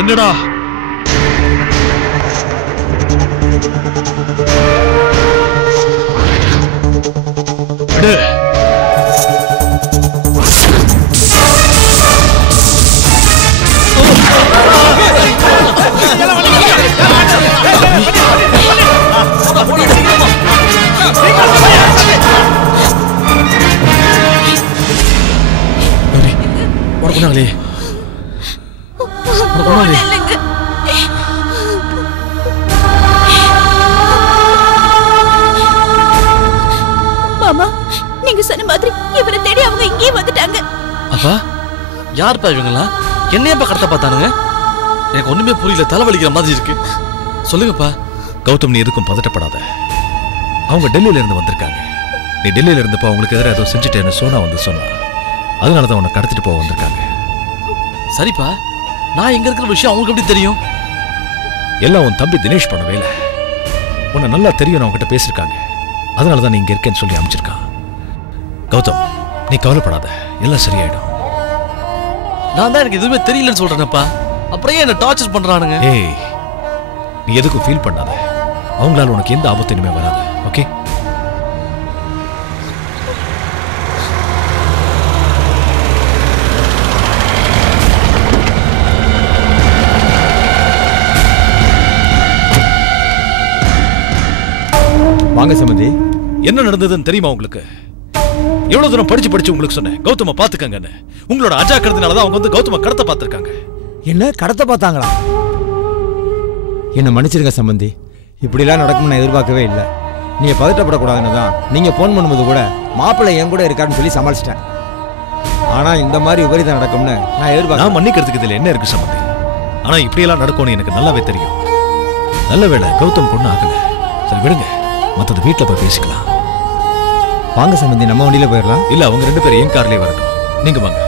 என்னடா மாமா, நீங்க சொன்ன மாதிரி இவரை தேடி அவங்க இங்கே வந்துட்டாங்க. அப்பா யாருப்பா இவங்களா? என்னையப்பா கடத்த பார்த்தானுங்க? எனக்கு ஒண்ணுமே புரியல, தலைவலிக்கிற மாதிரி இருக்கு. சொல்லுங்கப்பா. கௌதம், நீ எதுக்கும் பதட்டப்படாத. அவங்க டெல்லியில இருந்து வந்திருக்காங்க. நீ டெல்லியில இருந்தப்போ அவங்களுக்கு எதிராக ஏதோ செஞ்சுட்டேன்னு சோனா வந்து சொன்னா. அதனாலதான் உன்னை கடத்திட்டு போக வந்திருக்காங்க. சரிப்பா, நான் எங்க இருக்கிற விஷயம் அவங்களுக்கு எப்படி தெரியும்? எல்லாம் உன் தம்பி தினேஷ் பண்ண வேலை. உன்னை நல்லா தெரியும், அவங்க கிட்ட பேசிருக்காங்க. அதனாலதான் நீ இங்க இருக்கேன்னு சொல்லி அமைச்சிருக்கான். கௌதம், நீ கவலைப்படாத, எல்லாம் சரியாயிடும். நான் தான் எனக்கு எதுவுமே தெரியலன்னு சொல்றேனப்பா. அப்புறம் என்ன டார்ச்சர் பண்றானுங்க? ஏய், நீ எதுக்கும் ஃபீல் பண்ணாத. அவங்களால உனக்கு எந்த ஆபத்து இனிமே வராது. ஓகே? வாங்க சம்பந்தி. என்ன நடந்ததுன்னு தெரியுமா உங்களுக்கு? எவ்வளவு தூரம் படிச்சு உங்களுக்கு சொன்னேன் கௌதம பாத்துக்கங்கன்னு. உங்களோட அஜாக்கிரதையாலதான் அவங்க வந்து கௌதம கடத்த பார்த்திருக்காங்க. என்ன கடத்த பார்த்தாங்களா? என்ன மன்னிச்சிருங்க சம்பந்தி, இப்படிலாம் நடக்கும்னு நான் எதிர்பார்க்கவே இல்லை. நீங்க பதட்டப்படக்கூடாதுன்னு தான் நீங்க போன் பண்ணும்போது கூட மாப்பிள்ளை என் கூட இருக்காருன்னு சொல்லி சமாளிச்சிட்டேன். ஆனா இந்த மாதிரி விபரீதம் நடக்கும்னு நான் எதிர்பார்க்க. நான் மன்னிக்கிறதுக்கு இதுல என்ன இருக்கு சம்பந்தி? ஆனா இப்படியெல்லாம் நடக்கும்னு எனக்கு நல்லாவே தெரியும். நல்ல வேளை கௌதம் பொண்ணு ஆகல. சரி விடுங்க, மற்றது வீட்டுல போய் பேசிக்கலாம். வாங்க சம்பந்தி, நம்ம வண்டியில போயிடலாம். இல்ல, அவங்க 2 பேரும் என் கார்லயே வரட்டும். நீங்க வாங்க.